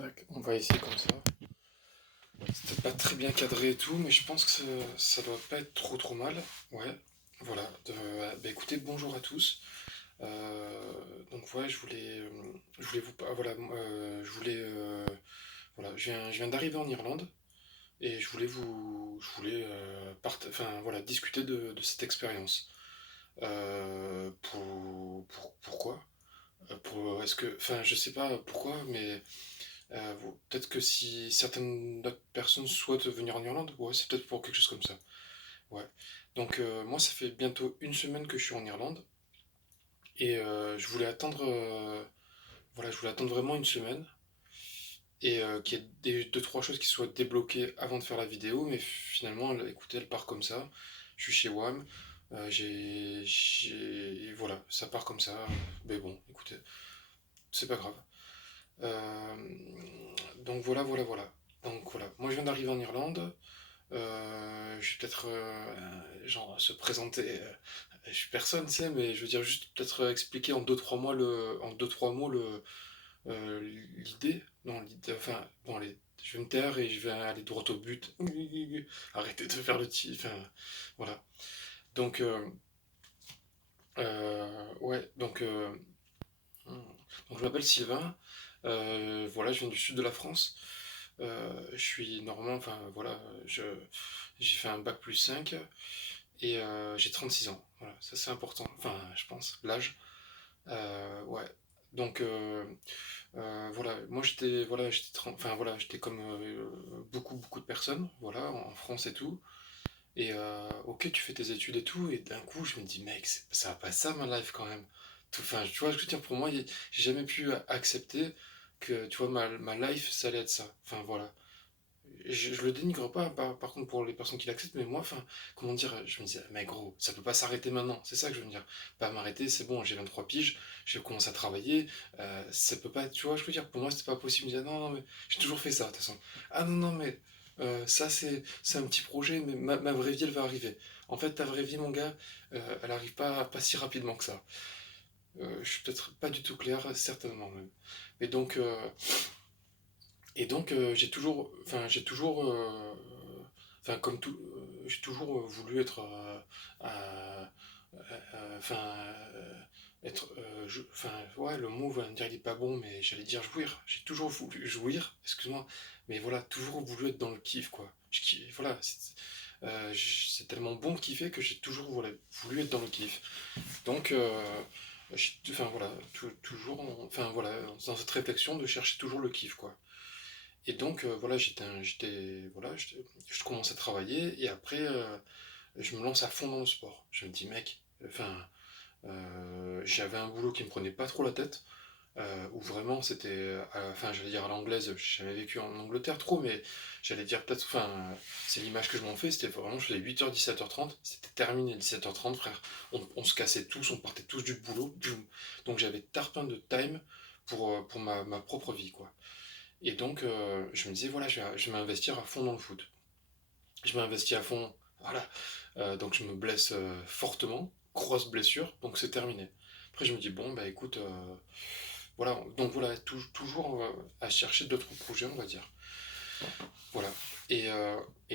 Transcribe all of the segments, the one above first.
Tac, on va essayer comme ça. C'était pas très bien cadré et tout, mais je pense que ça doit pas être trop mal. Ouais, voilà. Bah écoutez, bonjour à tous. Donc ouais, je voulais vous, voilà, je voulais, voilà, je viens d'arriver en Irlande et je voulais, enfin voilà, discuter de cette expérience. Pourquoi? Est-ce que, enfin, je sais pas pourquoi, mais peut-être que si certaines autres personnes souhaitent venir en Irlande, ouais, c'est peut-être pour quelque chose comme ça. Ouais. Donc moi, ça fait bientôt une semaine que je suis en Irlande et je voulais attendre, voilà, je voulais attendre vraiment une semaine et qu'il y ait deux trois choses qui soient débloquées avant de faire la vidéo, mais finalement, écoutez, elle part comme ça. Je suis chez WAM, voilà, ça part comme ça. Mais bon, écoutez, c'est pas grave. Euh, donc voilà. Donc voilà, moi je viens d'arriver en Irlande. Je vais peut-être genre se présenter. Je suis personne, tu sais, mais je veux dire juste peut-être expliquer en deux trois mots l'idée. Non, l'idée, enfin bon, allez, je vais me taire et je vais aller droit au but. Arrêtez de faire enfin voilà. Donc ouais, donc je m'appelle Sylvain. Voilà, je viens du sud de la France. Je suis normand, enfin voilà, j'ai fait un bac plus 5 et j'ai 36 ans. Voilà, ça c'est important, enfin je pense, l'âge. Ouais. Donc voilà, moi enfin voilà, j'étais comme beaucoup de personnes, voilà, en France et tout. Et ok, tu fais tes études et tout, et d'un coup je me dis mec, ça va pas ça ma life quand même. Enfin, tu vois, je veux dire, pour moi, j'ai jamais pu accepter que, tu vois, ma life, ça allait être ça. Enfin, voilà. Je le dénigre pas, par contre, pour les personnes qui l'acceptent, mais moi, enfin, comment dire, je me dis, mais gros, ça peut pas s'arrêter maintenant, c'est ça que je veux dire. Pas m'arrêter, c'est bon, j'ai 23 piges, j'ai commencé à travailler, ça peut pas, tu vois, je veux dire, pour moi, c'était pas possible. Je me disais, non, mais j'ai toujours fait ça, de toute façon. Ah non, mais ça, c'est un petit projet, mais ma vraie vie, elle va arriver. En fait, ta vraie vie, mon gars, elle arrive pas si rapidement que ça. Je suis peut-être pas du tout clair, certainement même. Mais donc, j'ai toujours, comme tout, j'ai toujours voulu être, enfin, être, enfin, ouais, le mot va me dire il est pas bon, mais j'allais dire jouir. J'ai toujours voulu jouir, excuse-moi, mais voilà, toujours voulu être dans le kiff, quoi. Voilà, c'est tellement bon de kiffer que j'ai toujours voilà, voulu être dans le kiff. Donc, enfin voilà, toujours, enfin voilà, dans cette réflexion de chercher toujours le kiff, quoi. Et donc, voilà, je commence à travailler et après, je me lance à fond dans le sport. Je me dis, mec, j'avais un boulot qui me prenait pas trop la tête, où vraiment c'était, enfin, j'allais dire à l'anglaise, j'ai jamais vécu en Angleterre trop, mais j'allais dire peut-être, enfin, c'est l'image que je m'en fais, c'était vraiment, je faisais 8h, 17h30, c'était terminé 17h30, frère. On se cassait tous, on partait tous du boulot, boum. Donc j'avais tarpin de time pour ma propre vie, quoi. Et donc, je me disais, voilà, je vais m'investir à fond dans le foot. Je m'investis à fond, voilà. Donc, je me blesse fortement, grosse blessure, donc c'est terminé. Après, je me dis, bon, bah écoute, voilà, donc voilà, toujours à chercher d'autres projets, on va dire. Voilà. Et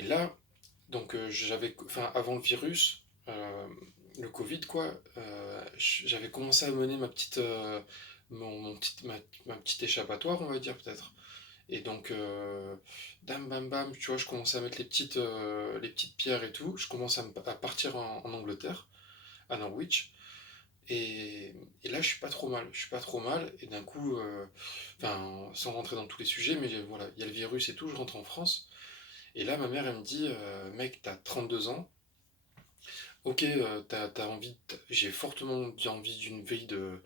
là, donc, enfin, avant le virus, le Covid, quoi, j'avais commencé à mener ma petite, ma petite échappatoire, on va dire, peut-être. Et donc, dam bam bam, tu vois, je commence à mettre les petites pierres et tout. Je commence à partir en Angleterre, à Norwich. Et là, je suis pas trop mal. Je suis pas trop mal. Et d'un coup, enfin, sans rentrer dans tous les sujets, mais voilà, il y a le virus et tout. Je rentre en France. Et là, ma mère, elle me dit, mec, t'as 32 ans. Ok, t'as envie, j'ai fortement envie d'une vie de,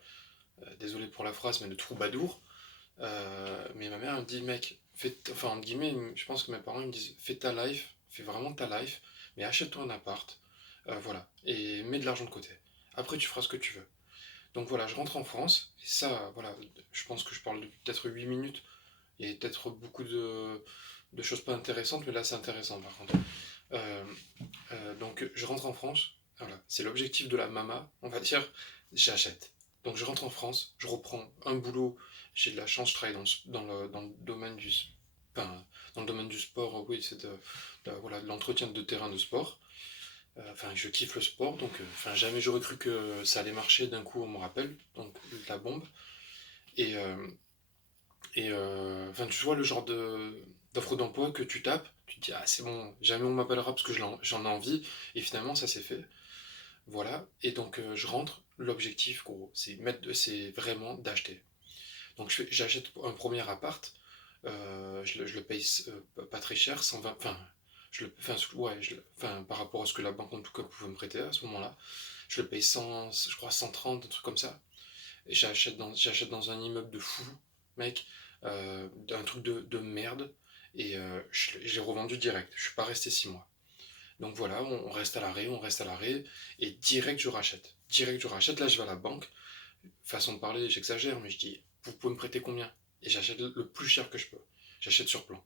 désolé pour la phrase, mais de troubadour. Mais ma mère elle me dit, mec, enfin, entre guillemets, je pense que mes parents ils me disent, fais ta life, fais vraiment ta life, mais achète-toi un appart, voilà, et mets de l'argent de côté. Après, tu feras ce que tu veux. Donc voilà, je rentre en France, et ça, voilà, je pense que je parle depuis peut-être 8 minutes, et peut-être beaucoup de choses pas intéressantes, mais là c'est intéressant par contre. Euh, donc je rentre en France, voilà, c'est l'objectif de la mama, on va dire, j'achète. Donc je rentre en France, je reprends un boulot, j'ai de la chance, je travaille dans le domaine enfin, dans le domaine du sport, oui, c'est voilà, de l'entretien de terrain de sport. Enfin, je kiffe le sport, donc enfin, jamais j'aurais cru que ça allait marcher, d'un coup on me rappelle, donc la bombe. Et, enfin, tu vois le genre d'offre d'emploi que tu tapes, tu te dis, ah c'est bon, jamais on m'appellera parce que j'en ai envie, et finalement ça s'est fait. Voilà, et donc je rentre, l'objectif gros, c'est vraiment d'acheter. Donc j'achète un premier appart, je le paye pas très cher, 120, enfin, enfin, ouais, enfin, par rapport à ce que la banque en tout cas pouvait me prêter à ce moment-là, je le paye 100, je crois 130, un truc comme ça. Et j'achète dans un immeuble de fou, mec, un truc de merde, et je l'ai revendu direct, je suis pas resté 6 mois. Donc voilà, on reste à l'arrêt, on reste à l'arrêt, et direct je rachète. Direct je rachète, là je vais à la banque, façon de parler, j'exagère, mais je dis, vous pouvez me prêter combien? Et j'achète le plus cher que je peux. J'achète sur plan.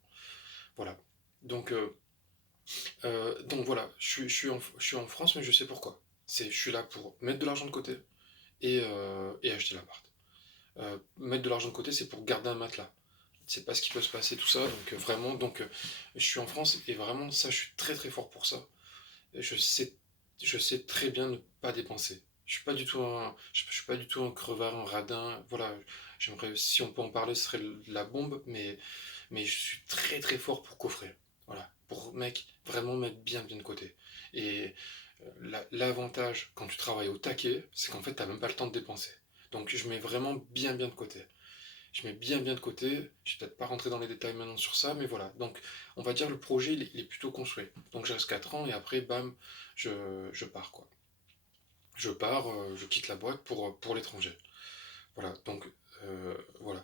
Voilà. Donc, donc voilà, je suis en France, mais je sais pourquoi. Je suis là pour mettre de l'argent de côté et acheter l'appart. Mettre de l'argent de côté, c'est pour garder un matelas. C'est pas ce qui peut se passer, tout ça. Donc vraiment, je suis en France et vraiment, ça, je suis très très fort pour ça. Je sais, je sais très bien ne pas dépenser. Je suis pas du tout un crevard, un radin. Voilà, j'aimerais, si on peut en parler, ce serait la bombe, mais je suis très très fort pour coffrer. Voilà, pour mec, vraiment mettre bien de côté. Et l'avantage quand tu travailles au taquet, c'est qu'en fait, t'as même pas le temps de dépenser. Donc je mets vraiment bien de côté. Je mets bien de côté. Je vais peut-être pas rentrer dans les détails maintenant sur ça, mais voilà. Donc, on va dire le projet, il est plutôt construit. Donc, je reste 4 ans et après, bam, je pars, quoi. Je pars, je quitte la boîte pour l'étranger. Voilà, donc, voilà.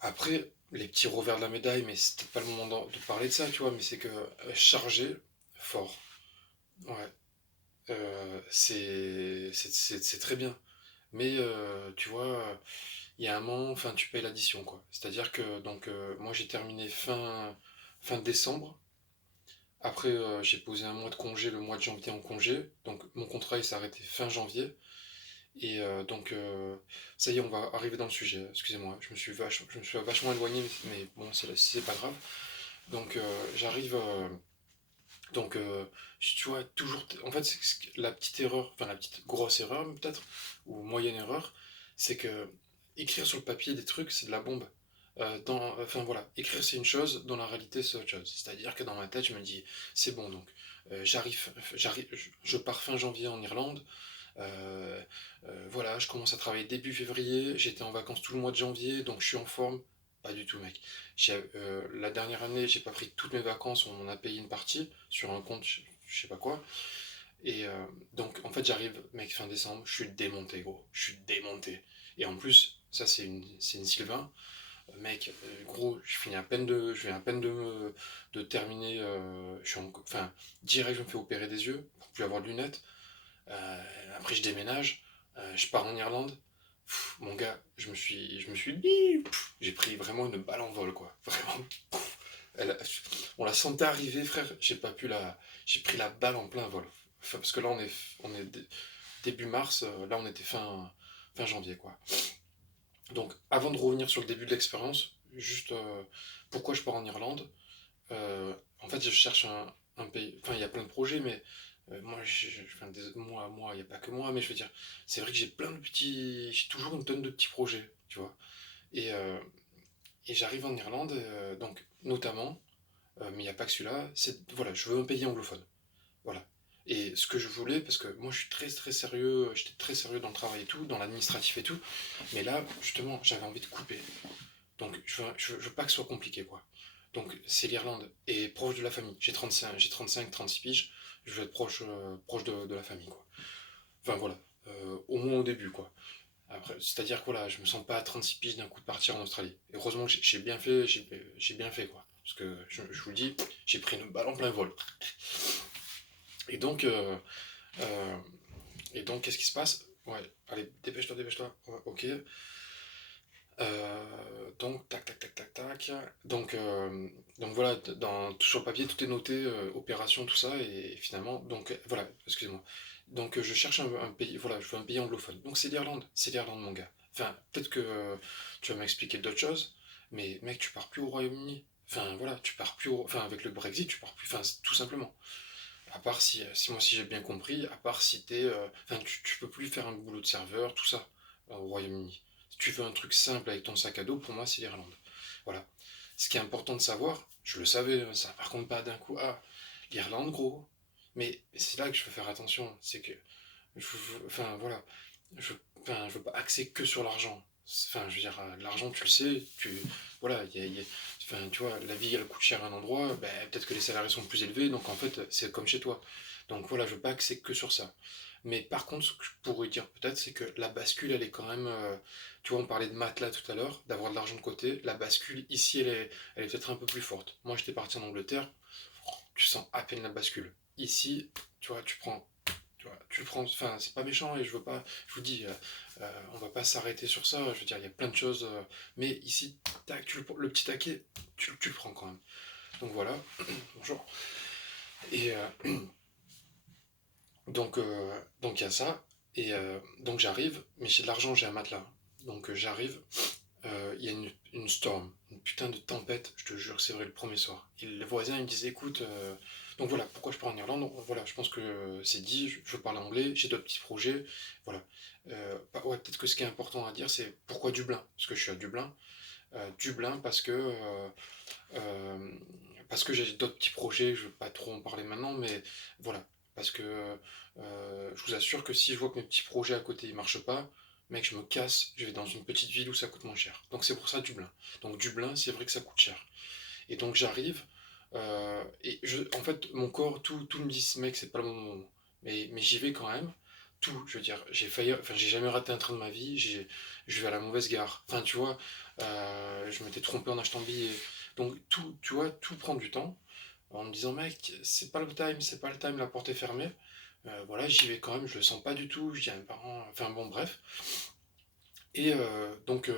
Après, les petits revers de la médaille, mais c'est peut-être pas le moment de parler de ça, tu vois, mais c'est que charger, fort. Ouais. C'est très bien. Mais tu vois, il y a un moment, enfin, tu payes l'addition, quoi. C'est-à-dire que, donc, moi, j'ai terminé fin décembre. Après, j'ai posé un mois de congé, le mois de janvier en congé. Donc, mon contrat, il s'est arrêté fin janvier. Et donc, ça y est, on va arriver dans le sujet. Excusez-moi, je me suis vachement éloigné, mais bon, c'est pas grave. Donc, j'arrive. Donc, tu vois, toujours. En fait, la petite erreur, enfin, la petite grosse erreur, peut-être, ou moyenne erreur, c'est que écrire sur le papier des trucs, c'est de la bombe. Enfin voilà, écrire c'est une chose, dans la réalité c'est autre chose. C'est-à-dire que dans ma tête, je me dis, c'est bon donc, je pars fin janvier en Irlande, euh, voilà, je commence à travailler début février, j'étais en vacances tout le mois de janvier, donc je suis en forme. Pas du tout, mec. La dernière année, j'ai pas pris toutes mes vacances, on m'en a payé une partie sur un compte, je sais pas quoi. Et donc, en fait, j'arrive, mec, fin décembre, je suis démonté, gros. Je suis démonté. Et en plus, ça, c'est une Sylvain. Mec, gros, je viens à peine de terminer. Enfin, direct, je me fais opérer des yeux pour plus avoir de lunettes. Après, je déménage. Je pars en Irlande. Mon gars, je me suis dit, j'ai pris vraiment une balle en vol, quoi. Vraiment. Elle- on la sentait arriver, frère. J'ai pris la balle en plein vol. Enfin, parce que là, on est début mars. Là, on était fin janvier, quoi. Donc, avant de revenir sur le début de l'expérience, juste pourquoi je pars en Irlande. En fait, je cherche un pays. Enfin, il y a plein de projets, mais moi, enfin, il n'y a pas que moi, mais je veux dire, c'est vrai que j'ai plein de petits. J'ai toujours une tonne de petits projets, tu vois. Et, euh, et j'arrive en Irlande, donc, notamment, mais il n'y a pas que celui-là, voilà, je veux un pays anglophone. Voilà. Et ce que je voulais, parce que moi je suis très sérieux, j'étais très sérieux dans le travail et tout, dans l'administratif et tout, mais là, justement, j'avais envie de couper. Donc je veux pas que ce soit compliqué, quoi. Donc c'est l'Irlande, et proche de la famille. J'ai 36 piges, je veux être proche de la famille, quoi. Enfin voilà, au moins au début, quoi. Après, c'est-à-dire que voilà, je me sens pas à 36 piges d'un coup de partir en Australie. Et heureusement que j'ai bien fait, quoi. Parce que je vous le dis, j'ai pris une balle en plein vol. Et donc, euh, et donc, qu'est-ce qui se passe? Ouais, allez, dépêche-toi. Ouais, ok. Donc, tac. tac. Donc, donc voilà, sur le papier, tout est noté, opération, tout ça, et finalement, donc voilà, excusez-moi. Donc je cherche un pays, voilà, je veux un pays anglophone. Donc c'est l'Irlande, mon gars. Enfin, peut-être que tu vas m'expliquer d'autres choses, mais mec, tu pars plus au Royaume-Uni. Enfin voilà, tu pars plus enfin avec le Brexit, tu pars plus, enfin tout simplement. À part si moi si j'ai bien compris, à part si t'es, enfin tu peux plus faire un boulot de serveur, tout ça, au Royaume-Uni. Si tu veux un truc simple avec ton sac à dos, pour moi c'est l'Irlande. Voilà. Ce qui est important de savoir, je le savais, ça par contre pas d'un coup, ah, l'Irlande gros. Mais c'est là que je veux faire attention, c'est que, enfin voilà, je, enfin, je veux pas axer que sur l'argent. Enfin, je veux dire, l'argent, tu le sais, voilà, enfin, tu vois, la vie, elle coûte cher à un endroit, ben, peut-être que les salaires sont plus élevés, donc en fait, c'est comme chez toi. Donc voilà, je veux pas axer que sur ça. Mais par contre, ce que je pourrais dire peut-être, c'est que la bascule, elle est quand même, tu vois, on parlait de matelas tout à l'heure, d'avoir de l'argent de côté. La bascule, ici, elle est peut-être un peu plus forte. Moi, j'étais parti en Angleterre, tu sens à peine la bascule. Ici, tu vois, tu prends, enfin, c'est pas méchant et je veux pas, je vous dis, on va pas s'arrêter sur ça. Je veux dire, il y a plein de choses, mais ici, tac, le petit taquet, tu le prends quand même. Donc voilà, bonjour. Et donc il y a ça, et donc j'arrive, mais j'ai de l'argent, j'ai un matelas. Donc j'arrive, il y a une storm, une putain de tempête, je te jure, c'est vrai, le premier soir. Et le voisin, il me disait, écoute, donc voilà, pourquoi je pars en Irlande. Donc, voilà, je pense que c'est dit, je parle anglais, j'ai d'autres petits projets, voilà. Ouais, peut-être que ce qui est important à dire, c'est pourquoi Dublin, parce que je suis à Dublin. Dublin euh, parce que j'ai d'autres petits projets, je ne veux pas trop en parler maintenant, mais voilà. Parce que je vous assure que si je vois que mes petits projets à côté ne marchent pas, mec, je me casse, je vais dans une petite ville où ça coûte moins cher. Donc c'est pour ça Dublin. Donc Dublin, c'est vrai que ça coûte cher. Et donc j'arrive, en fait, mon corps, tout me dit, mec, c'est pas le bon moment. Mais j'y vais quand même. Tout, je veux dire, j'ai failli, enfin, j'ai jamais raté un train de ma vie, je vais à la mauvaise gare. Enfin, tu vois, je m'étais trompé en achetant le billet. Donc, tout, tu vois, tout prend du temps. En me disant, mec, c'est pas le time, la porte est fermée. Voilà, j'y vais quand même, je le sens pas du tout. Je dis à mes parents, enfin bon, bref. Et donc,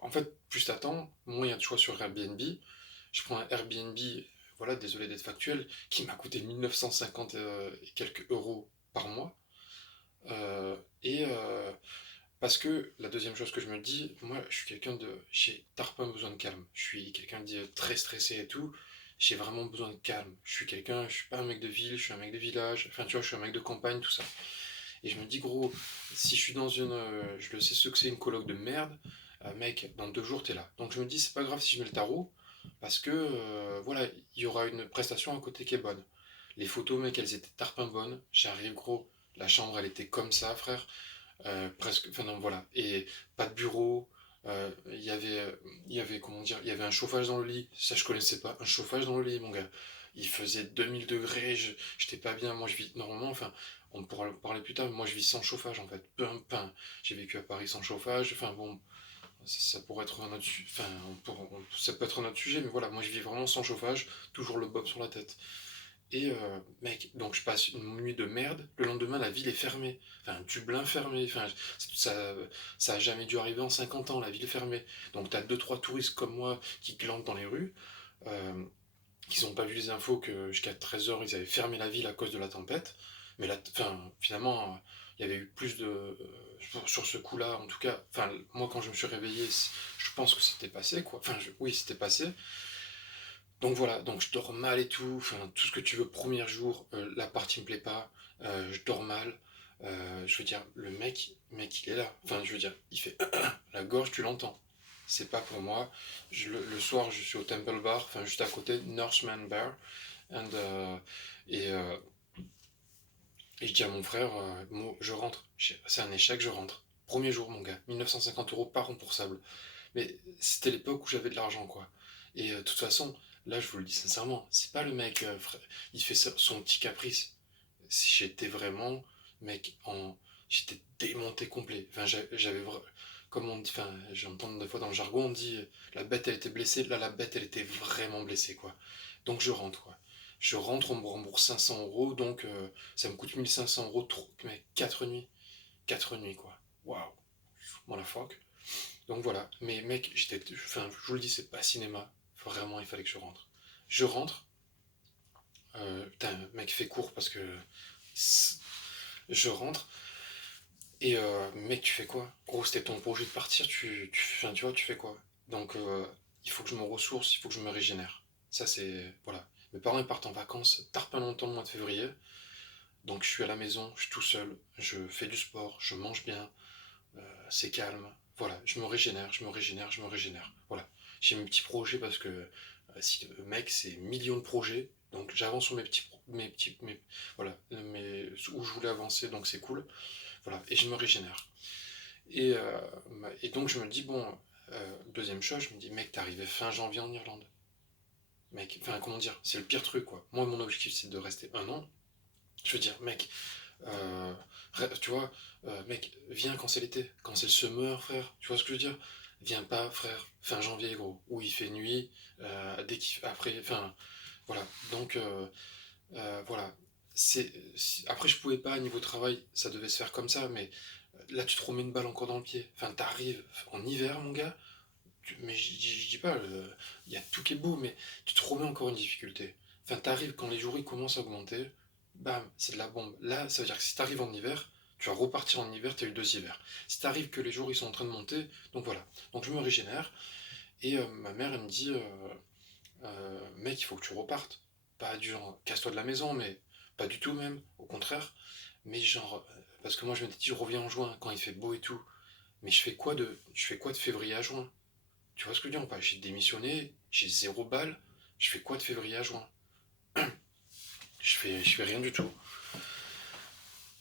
en fait, plus t'attends, moins il y a de choix sur Airbnb. Je prends un Airbnb, voilà, désolé d'être factuel, qui m'a coûté 1950 et quelques euros par mois. Et parce que la deuxième chose que je me dis, moi, je suis quelqu'un de. J'ai tarpin besoin de calme. Je suis quelqu'un de très stressé et tout. J'ai vraiment besoin de calme. Je suis pas un mec de ville, je suis un mec de village. Enfin, tu vois, je suis un mec de campagne, tout ça. Et je me dis, gros, si je suis dans une. Je le sais ce que c'est une coloc de merde, mec, dans 2 jours, t'es là. Donc je me dis, c'est pas grave si je mets le tarot, parce que, voilà, il y aura une prestation à côté qui est bonne. Les photos, mec, elles étaient tarpin bonnes. J'arrive, gros, la chambre, elle était comme ça, frère. Presque. Enfin, non, voilà. Et pas de bureau. Comment dire, il y avait un chauffage dans le lit. Ça, je connaissais pas. Un chauffage dans le lit, mon gars. Il faisait 2000 degrés. J'étais pas bien. Moi, je vis normalement. Enfin, on pourra en parler plus tard. Mais moi, je vis sans chauffage, en fait. Enfin, j'ai vécu à Paris sans chauffage. Enfin, bon, ça pourrait être un autre enfin, ça peut être un autre sujet. Mais voilà, moi, je vis vraiment sans chauffage. Toujours le bob sur la tête. Et mec, donc je passe une nuit de merde. Le lendemain, la ville est fermée. Enfin, Dublin fermé. Enfin, ça a jamais dû arriver en 50 ans, la ville fermée. Donc t'as deux trois touristes comme moi qui glandent dans les rues, euh, qui n'ont pas vu les infos que jusqu'à 13 h ils avaient fermé la ville à cause de la tempête. Mais là, enfin, finalement, il y avait eu plus de sur ce coup-là, en tout cas. Enfin, moi, quand je me suis réveillé, je pense que c'était passé, quoi. Enfin, oui, c'était passé. Donc voilà, donc je dors mal et tout, enfin tout ce que tu veux, premier jour, la partie me plaît pas, je dors mal, je veux dire, mec il est là, enfin je veux dire, il fait la gorge, tu l'entends. C'est pas pour moi. Le soir, je suis au Temple Bar, enfin juste à côté, Northman Bar, and, et, euh, et je dis à mon frère, je rentre, c'est un échec, je rentre. Premier jour, mon gars, 1950 € pas remboursable. Mais c'était l'époque où j'avais de l'argent, quoi. Et de toute façon, là, je vous le dis sincèrement, c'est pas le mec, il fait son petit caprice. Si j'étais vraiment, mec, j'étais démonté complet. Enfin, comme on dit, enfin, j'entends des fois dans le jargon, on dit, la bête, elle était blessée. Là, la bête, elle était vraiment blessée, quoi. Donc, je rentre, quoi. Je rentre, on me rembourse 500 €, donc ça me coûte 1500 € mais 4 nuits. 4 nuits, quoi. Waouh. Moi, la fuck. Donc voilà, mais mec, enfin, je vous le dis, c'est pas cinéma. Vraiment, il fallait que je rentre. Je rentre, putain, mec, fais court parce que je rentre et mec, tu fais quoi? Gros, c'était ton projet de partir, enfin, tu vois, tu fais quoi? Donc, il faut que je me ressource, il faut que je me régénère. Ça, c'est. Voilà. Mes parents ils partent en vacances tard pas longtemps le mois de février. Donc, je suis à la maison, je suis tout seul, je fais du sport, je mange bien, c'est calme. Voilà, je me régénère, je me régénère, je me régénère. Voilà. J'ai mes petits projets parce que si mec, c'est millions de projets. Donc j'avance sur voilà, où je voulais avancer, donc c'est cool. Voilà, et je me régénère. Et donc je me dis, bon, deuxième chose, je me dis, mec, t'es arrivé fin janvier en Irlande. Mec, enfin, comment dire, c'est le pire truc, quoi. Moi, mon objectif, c'est de rester un an. Je veux dire, mec, euh, tu vois, mec, viens quand c'est l'été, quand c'est le summer, frère. Tu vois ce que je veux dire? Viens pas, frère, fin janvier, gros, où il fait nuit, après, enfin, voilà. Donc, voilà. Après, je pouvais pas, niveau travail, ça devait se faire comme ça, mais là, tu te remets une balle encore dans le pied. Enfin, t'arrives en hiver, mon gars, mais je dis pas, il y a tout qui est beau, mais tu te remets encore une difficulté. Enfin, t'arrives quand les jours ils commencent à augmenter, bam, c'est de la bombe. Là, ça veut dire que si t'arrives en hiver, tu vas repartir en hiver, t'as eu 2 hivers. Si t'arrives que les jours ils sont en train de monter, donc voilà. Donc je me régénère, et ma mère elle me dit, mec, il faut que tu repartes. Pas du genre, casse-toi de la maison, mais pas du tout même, au contraire. Mais genre, parce que moi je m'étais dit, je reviens en juin, quand il fait beau et tout. Mais je fais quoi de février à juin? Tu vois ce que je veux dire ou pas? J'ai démissionné, j'ai 0 balle, je fais quoi de février à juin? Je fais rien du tout.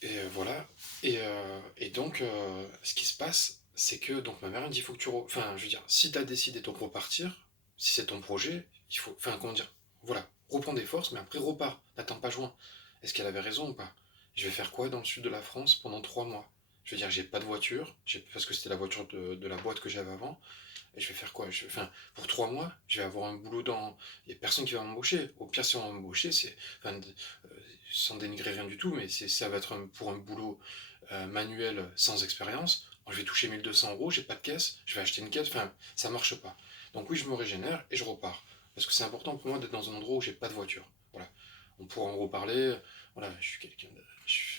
Et voilà. Et donc, ce qui se passe, c'est que donc ma mère elle dit, il faut que enfin, je veux dire, si t'as décidé de repartir, si c'est ton projet, il faut, enfin, comment dire, voilà, reprends des forces, mais après repars, n'attends pas juin. Est-ce qu'elle avait raison ou pas? Je vais faire quoi dans le sud de la France pendant 3 mois? Je veux dire, j'ai pas de voiture, parce que c'était la voiture de la boîte que j'avais avant. Et je vais faire quoi? Enfin, pour 3 mois, je vais avoir un boulot dans. Il n'y a personne qui va m'embaucher. Au pire, si on va m'embaucher, c'est. Enfin, sans dénigrer rien du tout, mais ça va être pour un boulot manuel sans expérience. Je vais toucher 1 200 euros, j'ai pas de caisse, je vais acheter une caisse, enfin, ça marche pas. Donc oui, je me régénère et je repars. Parce que c'est important pour moi d'être dans un endroit où j'ai pas de voiture. Voilà. On pourra en reparler. Voilà, je suis quelqu'un de.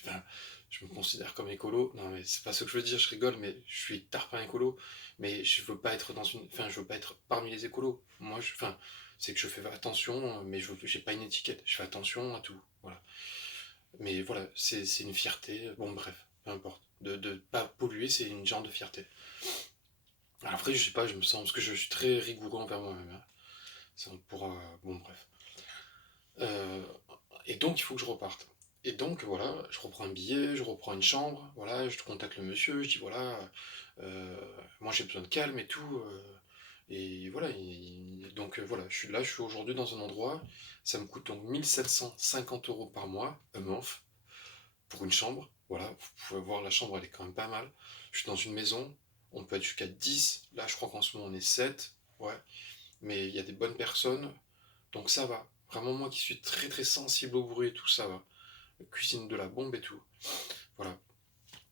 Enfin, je me considère comme écolo. Non, mais c'est pas ce que je veux dire, je rigole, mais je suis tarpin écolo. Mais je veux pas être dans une. Enfin, je veux pas être parmi les écolos. Moi, enfin, c'est que je fais attention, mais j'ai pas une étiquette. Je fais attention à tout. Voilà. Mais voilà, c'est une fierté. Bon, bref, peu importe. De pas polluer, c'est une genre de fierté. Alors après, je sais pas, je me sens. Parce que je suis très rigoureux envers moi-même, hein. Ça, on pourra. Bon, bref. Euh, et donc, il faut que je reparte. Et donc, voilà, je reprends un billet, je reprends une chambre, voilà, je contacte le monsieur, je dis voilà, euh, moi j'ai besoin de calme et tout. Et voilà, donc voilà, je suis aujourd'hui dans un endroit, ça me coûte donc 1 750 € par mois, un month, pour une chambre. Voilà, vous pouvez voir, la chambre elle est quand même pas mal. Je suis dans une maison, on peut être jusqu'à 10, là je crois qu'en ce moment on est 7, ouais, mais il y a des bonnes personnes, donc ça va. Vraiment, moi qui suis très très sensible au bruit et tout, ça va. Cuisine de la bombe et tout. Voilà.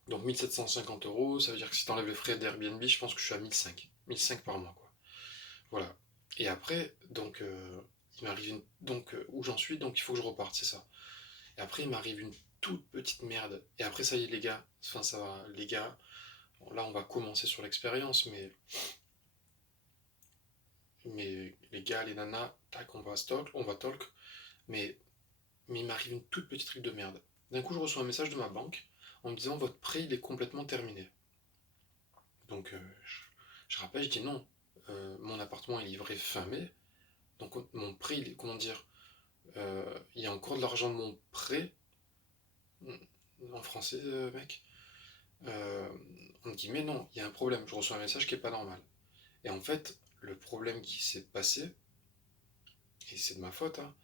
Donc 1 750 €, ça veut dire que si t'enlèves les frais d'Airbnb, je pense que je suis à 1 500. 1 500 par mois, quoi. Voilà. Et après, donc, il m'arrive une. Donc, où j'en suis, donc il faut que je reparte, c'est ça. Et après, il m'arrive une toute petite merde. Et après, ça y est, les gars. Enfin, ça va, les gars. Bon, là, on va commencer sur l'expérience, mais les gars, les nanas, tac, on va talk. Mais il m'arrive une toute petite truc de merde. D'un coup, je reçois un message de ma banque en me disant votre prêt il est complètement terminé. Donc je rappelle, je dis non, mon appartement est livré fin mai, donc mon prêt, il est, comment dire, il y a encore de l'argent de mon prêt, en français, mec. Euh, on me dit mais non, il y a un problème, je reçois un message qui est pas normal. Et en fait, le problème qui s'est passé, et c'est de ma faute, hein,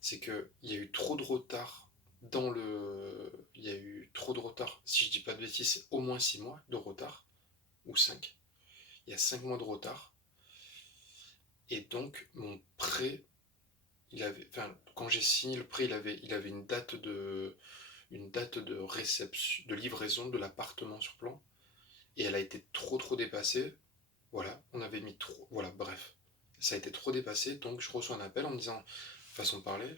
c'est qu'il y a eu trop de retard dans le. Il y a eu trop de retard. Si je dis pas de bêtises, c'est au moins 6 mois de retard, ou 5. Il y a 5 mois de retard. Et donc, mon prêt, enfin, quand j'ai signé le prêt, il avait une date de réception, de livraison de l'appartement sur plan. Et elle a été trop trop dépassée. Voilà, on avait mis trop. Voilà, bref. ça a été trop dépassé, donc je reçois un appel en me disant, façon de parler,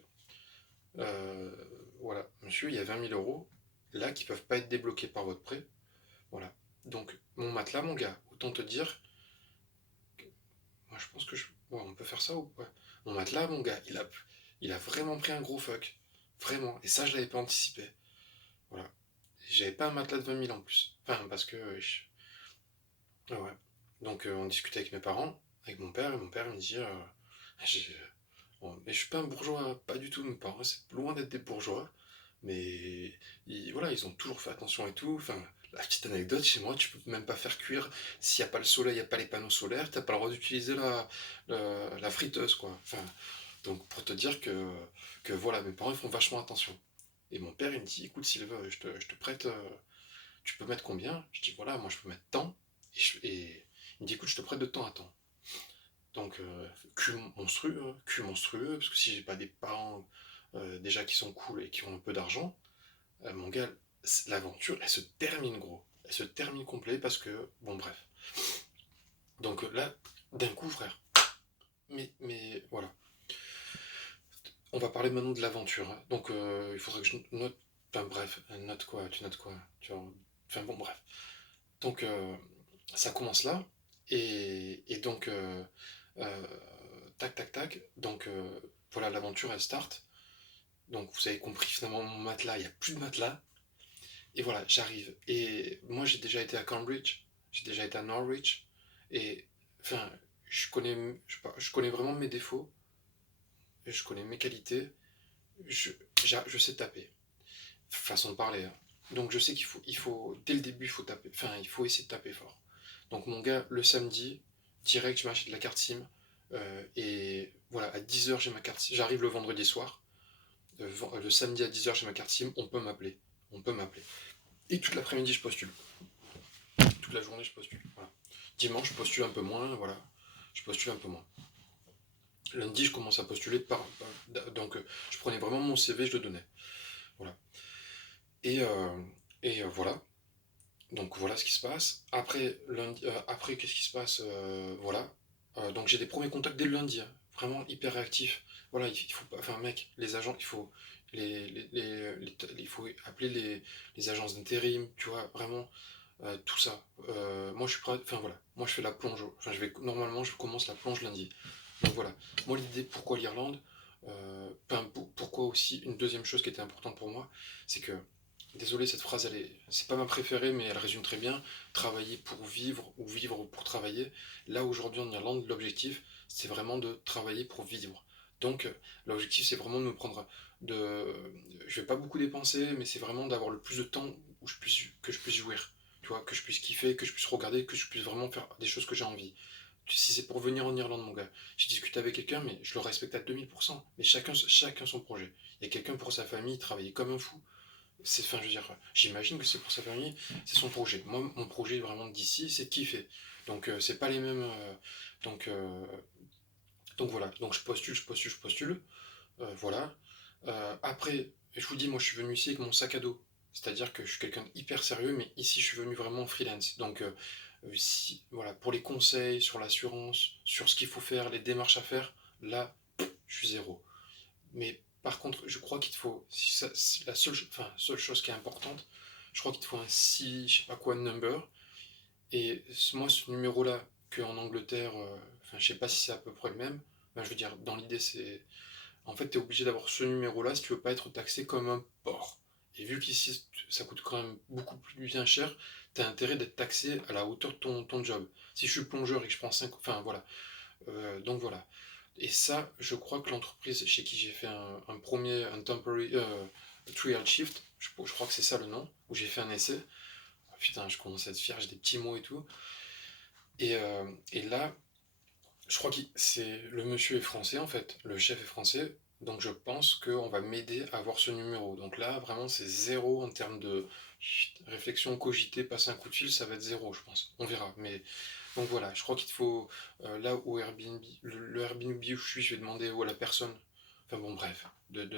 voilà, monsieur, il y a 20 000 euros là qui peuvent pas être débloqués par votre prêt. Voilà. Donc, mon matelas, mon gars, autant te dire, moi je pense que ouais, on peut faire ça ou pas. Mon matelas, mon gars, il a vraiment pris un gros fuck. Vraiment. Et ça, je l'avais pas anticipé. Voilà. J'avais pas un matelas de 20 000 en plus. Enfin, parce que. Ah ouais. Donc, on discutait avec mes parents, avec mon père, et mon père il me dit j'ai- bon, mais je suis pas un bourgeois, pas du tout, mes parents, c'est loin d'être des bourgeois. Mais voilà, ils ont toujours fait attention et tout. Enfin, la petite anecdote, chez moi, tu peux même pas faire cuire. S'il n'y a pas le soleil, il n'y a pas les panneaux solaires, t'as pas le droit d'utiliser la friteuse, quoi. Enfin, donc pour te dire que voilà, mes parents ils font vachement attention. Et mon père il me dit, écoute Sylvain, je te prête, tu peux mettre combien? Je dis voilà, moi je peux mettre tant. Et il me dit écoute, je te prête de temps à temps. Donc cul monstrueux, parce que si j'ai pas des parents déjà qui sont cool et qui ont un peu d'argent, mon gars, l'aventure, elle se termine gros. Elle se termine complet parce que, bon bref. Donc là, d'un coup, frère. Mais voilà. On va parler maintenant de l'aventure, hein. Donc il faudrait que je note. Enfin bref, note quoi, tu notes quoi, enfin bon bref. Donc ça commence là. Et donc euh, tac tac tac. Donc voilà, l'aventure elle start. Donc vous avez compris finalement mon matelas, il n'y a plus de matelas. Et voilà, j'arrive. Et moi, j'ai déjà été à Cambridge, j'ai déjà été à Norwich. Et enfin, je connais vraiment mes défauts, je connais mes qualités, je, je sais taper. Façon de parler, hein. Donc je sais qu'il faut, dès le début, il faut taper. Enfin, il faut essayer de taper fort. Donc mon gars, le samedi, direct, je m'achète la carte SIM. Et voilà, à 10h, j'ai ma carte SIM. J'arrive le vendredi soir. Le samedi à 10h, j'ai ma carte SIM. On peut m'appeler. On peut m'appeler. Et toute l'après-midi, je postule. Toute la journée, je postule. Voilà. Dimanche, je postule un peu moins. Voilà. Je postule un peu moins. Lundi, je commence à postuler donc, je prenais vraiment mon CV, je le donnais. Voilà. Et voilà. Donc, voilà ce qui se passe. Après, lundi, après qu'est-ce qui se passe? Voilà. Donc, j'ai des premiers contacts dès le lundi, hein. Vraiment hyper réactif. Voilà, il faut pas. Enfin, mec, les agents, il faut. Il faut appeler les agences d'intérim, tu vois, vraiment. Tout ça. Moi, je suis prêt. Enfin, voilà. Moi, je fais la plonge. Enfin, normalement, je commence la plonge lundi. Donc, voilà. Moi, l'idée, pourquoi l'Irlande? Pourquoi aussi, une deuxième chose qui était importante pour moi, c'est que. Désolé, cette phrase, c'est pas ma préférée, mais elle résume très bien. Travailler pour vivre ou vivre pour travailler. Là, aujourd'hui, en Irlande, l'objectif, c'est vraiment de travailler pour vivre. Donc, l'objectif, c'est vraiment de me prendre. De, je vais pas beaucoup dépenser, mais c'est vraiment d'avoir le plus de temps que je puisse jouir. Tu vois, que je puisse kiffer, que je puisse regarder, que je puisse vraiment faire des choses que j'ai envie. Si c'est pour venir en Irlande, mon gars, j'ai discuté avec quelqu'un, mais je le respecte à 2000%. Mais chacun son projet. Il y a quelqu'un pour sa famille, travailler comme un fou. Enfin, je veux dire, j'imagine que c'est pour sa famille, c'est son projet. Moi, mon projet vraiment d'ici, c'est de kiffer. Donc, c'est pas les mêmes. Donc, euh, donc voilà. Donc, je postule, je postule, je postule. Voilà. Après, je vous dis, moi, je suis venu ici avec mon sac à dos. C'est-à-dire que je suis quelqu'un d'hyper sérieux, mais ici, je suis venu vraiment freelance. Donc, voilà, pour les conseils sur l'assurance, sur ce qu'il faut faire, les démarches à faire, là, je suis zéro. Mais par contre, je crois qu'il te faut, si c'est la seule chose qui est importante, je crois qu'il te faut un si, je sais pas quoi, number. Et moi, ce numéro-là, qu'en Angleterre, enfin, je sais pas si c'est à peu près le même, ben, je veux dire, dans l'idée, c'est. En fait, tu es obligé d'avoir ce numéro-là si tu veux pas être taxé comme un porc. Et vu qu'ici, ça coûte quand même beaucoup plus bien cher, tu as intérêt d'être taxé à la hauteur de ton job. Si je suis plongeur et que je prends 5. Enfin, voilà. Donc voilà. Et ça, je crois que l'entreprise chez qui j'ai fait un temporary trial shift, je crois que c'est ça le nom, où j'ai fait un essai. Ah, putain, je commence à être fier, j'ai des petits mots et tout. Et là, je crois que le monsieur est français en fait, le chef est français, donc je pense qu'on va m'aider à avoir ce numéro. Donc là, vraiment, c'est zéro en termes de réflexion, cogiter, passer un coup de fil, ça va être zéro, je pense. On verra. Mais donc voilà, je crois qu'il te faut là où Airbnb, le Airbnb où je vais demander à la personne. Enfin bon, bref.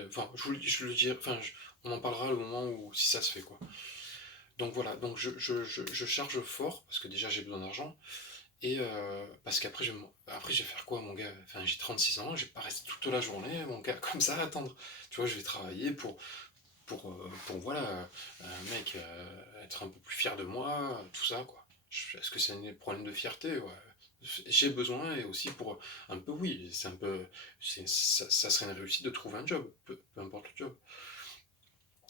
Enfin, je le dirai, enfin, on en parlera le moment où si ça se fait quoi. Donc voilà, donc je charge fort parce que déjà j'ai besoin d'argent Et parce qu'après, après, je vais faire quoi, mon gars? Enfin, j'ai 36 ans, je vais pas rester toute la journée, mon gars, comme ça, à attendre. Tu vois, je vais travailler pour voilà, mec, être un peu plus fier de moi, tout ça, quoi. Est-ce que c'est un problème de fierté? Ouais. J'ai besoin, et aussi pour un peu, oui, c'est un peu, ça serait une réussite de trouver un job, peu importe le job.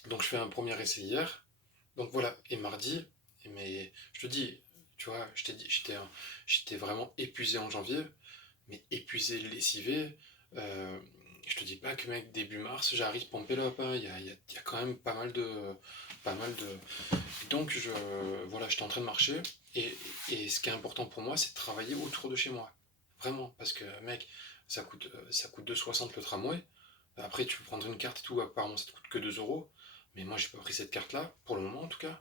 Donc je fais un premier essai hier, donc voilà, et mardi, mais je te dis, tu vois, je t'ai dit, j'étais vraiment épuisé en janvier, mais épuisé, lessivé. Euh, je te dis pas que, mec, début mars, j'arrive pomper up, hein. Il y a quand même pas mal de. Pas mal de. Donc, voilà, j'étais en train de marcher, et ce qui est important pour moi, c'est de travailler autour de chez moi. Vraiment, parce que, mec, ça coûte 2,60 le tramway. Après, tu peux prendre une carte et tout, apparemment, ça te coûte que 2 euros. Mais moi, j'ai pas pris cette carte-là, pour le moment en tout cas.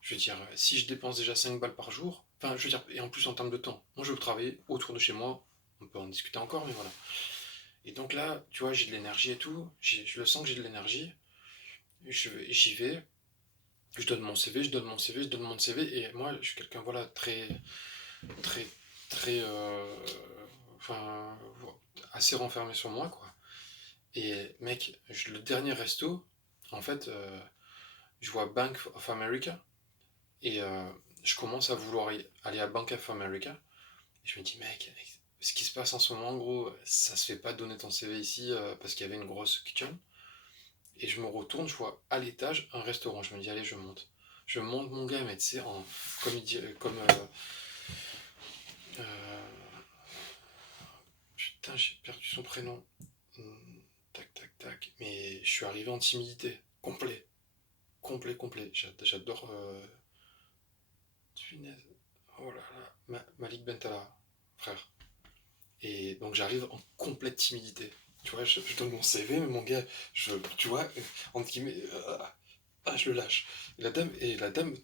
Je veux dire, si je dépense déjà 5 balles par jour, enfin, je veux dire, et en plus en termes de temps, moi je veux travailler autour de chez moi, on peut en discuter encore, mais voilà. Et donc là, tu vois, j'ai de l'énergie et tout, je le sens que j'ai de l'énergie, j'y vais, je donne mon CV, je donne mon CV, je donne mon CV, et moi je suis quelqu'un, voilà, très, très, très, enfin, assez renfermé sur moi, quoi. Et mec, le dernier resto, en fait, je vois Bank of America, et je commence à vouloir aller à Bank of America. Et je me dis, mec, ce qui se passe en ce moment, gros, ça se fait pas donner ton CV ici, parce qu'il y avait une grosse kitchen. Et je me retourne, je vois à l'étage un restaurant. Je me dis, allez, je monte. Je monte, mon gars, mais tu sais, comme il dit, euh, putain, j'ai perdu son prénom. Tac, tac, tac. Mais je suis arrivé en timidité. Complet. Complet, complet. J'adore. Punaise. Oh là là. Malik Bentala, frère. Et donc j'arrive en complète timidité. Tu vois, je donne mon CV, mais mon gars, tu vois, entre guillemets, je le lâche. Et la dame,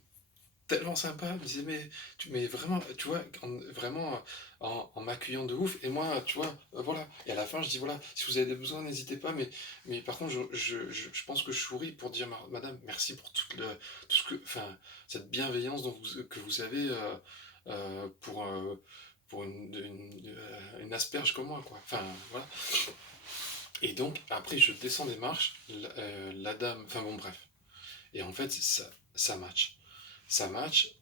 tellement sympa, me disait, mais vraiment, tu vois, vraiment en m'accueillant de ouf. Et moi, tu vois, voilà. Et à la fin, je dis, voilà, si vous avez des besoins, n'hésitez pas. Mais par contre, je pense que je souris pour dire, madame, merci pour tout ce que, enfin, cette bienveillance que vous avez, pour, pour une asperge comme moi, quoi. Enfin, voilà. Et donc, après, je descends des marches, la dame, enfin bon, bref. Et en fait, ça match. Ça match,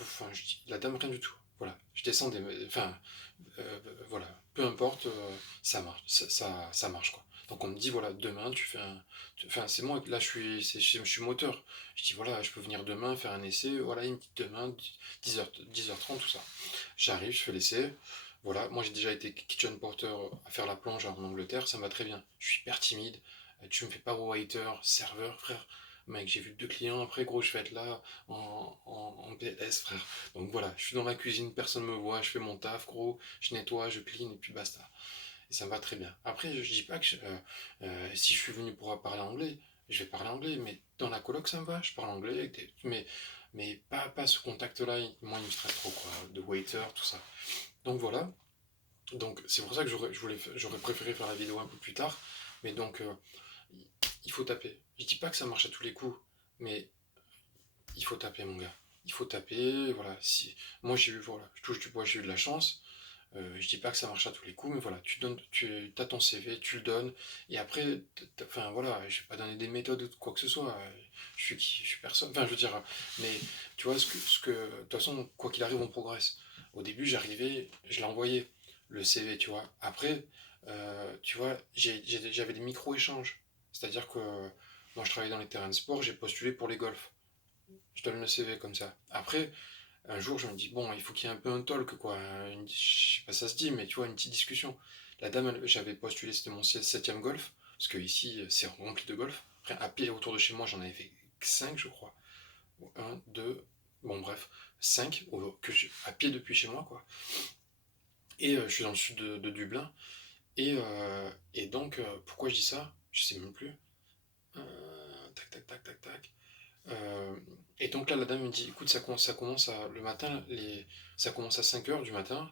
enfin, je dis, la dame, rien du tout. Voilà, je descends des. Enfin, voilà, peu importe, ça marche, ça marche, quoi. Donc on me dit, voilà, demain, tu fais un. Enfin, c'est moi, là, je suis moteur. Je dis, voilà, je peux venir demain faire un essai, voilà, une petite demain, 10h30, tout ça. J'arrive, je fais l'essai. Voilà, moi j'ai déjà été kitchen porter à faire la plonge en Angleterre, ça me va très bien. Je suis hyper timide. Tu me fais pas waiter, serveur, frère. Mec, j'ai vu 2 clients, après gros, je vais être là en PLS, frère. Donc voilà, je suis dans ma cuisine, personne me voit, je fais mon taf, gros, je nettoie, je clean, et puis basta. Et ça me va très bien. Après, je dis pas que si je suis venu pour parler anglais, je vais parler anglais, mais dans la coloc, ça me va, je parle anglais, mais pas ce contact-là, moi, il me stresse trop, quoi, de waiter, tout ça. Donc voilà, donc c'est pour ça que j'aurais préféré faire la vidéo un peu plus tard, mais donc il faut taper. Je dis pas que ça marche à tous les coups, mais il faut taper, mon gars. Il faut taper, voilà. Si moi j'ai eu, voilà, je touche du bois, j'ai eu de la chance. Je dis pas que ça marche à tous les coups, mais voilà, tu as ton CV, tu le donnes, et après, enfin voilà, je vais pas donner des méthodes ou quoi que ce soit. Je suis personne. Enfin, je veux dire, mais tu vois de toute façon, quoi qu'il arrive, on progresse. Au début, j'arrivais, je l'ai envoyé le CV, tu vois. Après, tu vois, j'avais des micro-échanges. C'est-à-dire que moi, je travaillais dans les terrains de sport, j'ai postulé pour les golfs. Je donne le CV comme ça. Après, un jour, je me dis, bon, il faut qu'il y ait un peu un talk, quoi. Je sais pas si ça se dit, mais tu vois, une petite discussion. La dame, j'avais postulé, c'était mon septième golf, parce que ici, c'est rempli de golf. Après, à pied autour de chez moi, j'en avais fait 5, je crois. Un, deux, bon, bref, 5, à pied depuis chez moi, quoi. Et je suis dans le sud de Dublin. Et donc, pourquoi je dis ça? Je sais même plus. Tac, tac, tac, tac, tac. Euh, et donc là, la dame me dit, écoute, ça commence le matin, ça commence à 5 heures du matin,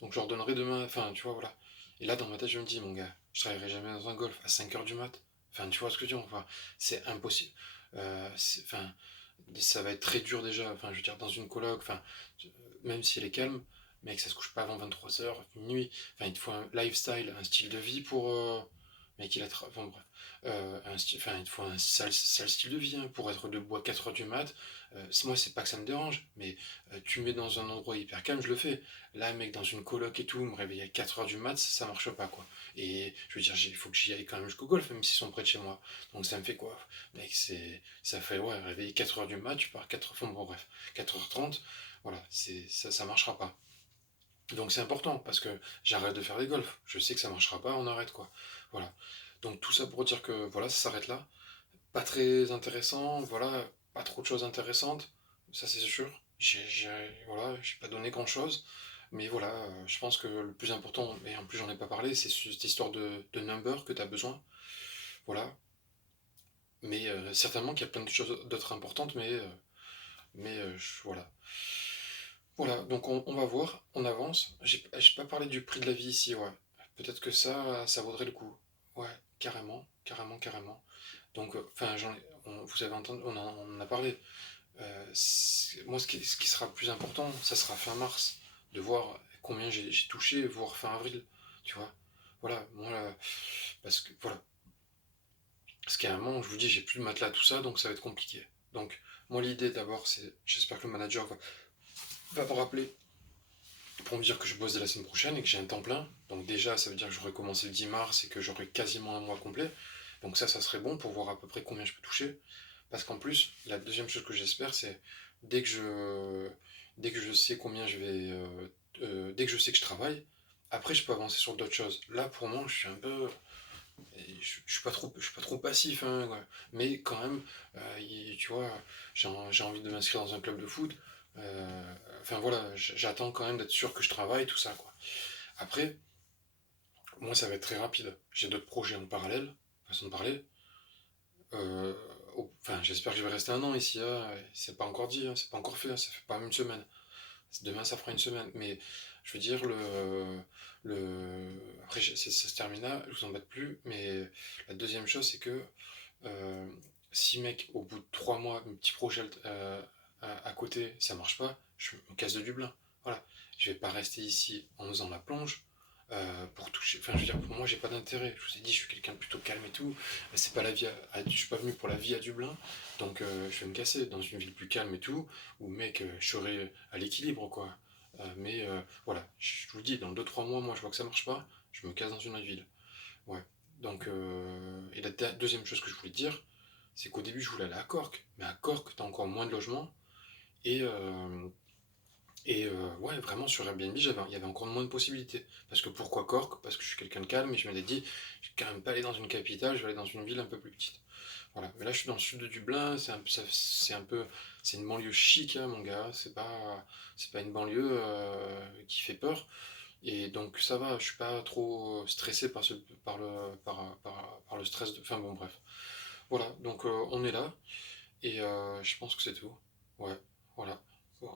donc je leur donnerai demain, enfin, tu vois, voilà. Et là, dans ma tête, je me dis, mon gars, je travaillerai jamais dans un golf à 5 heures du mat. Enfin, tu vois ce que je veux dire, enfin, c'est impossible. Enfin, ça va être très dur déjà, enfin, je veux dire, dans une coloc, enfin, même si elle est calme, mec, ça se couche pas avant 23 h, minuit. Enfin, il te faut un lifestyle, un style de vie pour. Mec, enfin, bref. Enfin, il te faut un sale style de vie hein, pour être debout à 4 h du mat. Moi, c'est pas que ça me dérange, mais tu me mets dans un endroit hyper calme, je le fais. Là, mec, dans une coloc et tout, me réveiller à 4 h du mat, ça marche pas, quoi. Et je veux dire, il faut que j'y aille quand même jusqu'au golf, même s'ils sont près de chez moi. Donc ça me fait quoi? Mec, ça fait, ouais, réveiller 4 h du mat, tu pars 4 h, enfin, bon, bref, 4 h 30, voilà, ça marchera pas. Donc c'est important parce que j'arrête de faire des golfs. Je sais que ça marchera pas, on arrête quoi. Voilà. Donc tout ça pour dire que voilà, ça s'arrête là. Pas très intéressant, voilà, pas trop de choses intéressantes, ça c'est sûr. Voilà, j'ai pas donné grand chose. Mais voilà, je pense que le plus important, et en plus j'en ai pas parlé, c'est cette histoire de number que tu as besoin. Voilà. Mais certainement qu'il y a plein de choses d'autres importantes, voilà. Voilà, donc on va voir, on avance. J'ai pas parlé du prix de la vie ici, ouais. Peut-être que ça vaudrait le coup. Ouais, carrément, carrément, carrément. Donc, enfin, vous avez entendu, on en a parlé. Moi, ce qui sera le plus important, ça sera fin mars, de voir combien j'ai touché, voire fin avril, tu vois. Voilà, moi, parce que, voilà. Parce qu'à un moment, je vous dis, j'ai plus de matelas, tout ça, donc ça va être compliqué. Donc, moi, l'idée d'abord, c'est, j'espère que le manager va me rappeler pour me dire que je bosse dès la semaine prochaine et que j'ai un temps plein. Donc déjà, ça veut dire que j'aurai commencé le 10 mars et que j'aurai quasiment un mois complet. Donc ça serait bon pour voir à peu près combien je peux toucher. Parce qu'en plus, la deuxième chose que j'espère, c'est dès que je, dès que je sais combien je vais, dès que je sais que je travaille, après je peux avancer sur d'autres choses. Là, pour moi, je suis un peu, je suis pas trop passif, hein, ouais. Mais quand même, tu vois, j'ai envie de m'inscrire dans un club de foot. Enfin voilà, j'attends quand même d'être sûr que je travaille, tout ça, quoi. Après, moi, ça va être très rapide. J'ai d'autres projets en parallèle, façon de parler. Euh, enfin, j'espère que je vais rester un an ici, hein. C'est pas encore dit, hein, c'est pas encore fait, hein, ça fait pas une semaine. Demain, ça fera une semaine. Mais je veux dire, après, ça se termine là, je vous embête plus. Mais la deuxième chose, c'est que euh, si, mec, au bout de 3 mois, un petit projet à côté, ça marche pas, je me casse de Dublin. Voilà. Je vais pas rester ici en faisant la plonge. Pour toucher, enfin je veux dire, pour moi j'ai pas d'intérêt. Je vous ai dit, je suis quelqu'un de plutôt calme et tout. C'est pas la vie je suis pas venu pour la vie à Dublin, donc je vais me casser dans une ville plus calme et tout, où mec, je serai à l'équilibre quoi. Mais voilà, je vous dis, dans 2 3 mois, moi je vois que ça marche pas, je me casse dans une autre ville. Ouais. Donc, et la deuxième chose que je voulais te dire, c'est qu'au début, je voulais aller à Cork. Mais à Cork, t'as encore moins de logements. Et, ouais, vraiment, sur Airbnb, il y avait encore moins de possibilités. Parce que pourquoi Cork? Parce que je suis quelqu'un de calme et je m'étais dit, je vais quand même pas aller dans une capitale, je vais aller dans une ville un peu plus petite. Voilà. Mais là, je suis dans le sud de Dublin, c'est un peu, c'est une banlieue chic, hein, mon gars. C'est pas une banlieue qui fait peur. Et donc ça va, je suis pas trop stressé par le stress de. Enfin bon, bref. Voilà, donc on est là, et je pense que c'est tout. Ouais, voilà.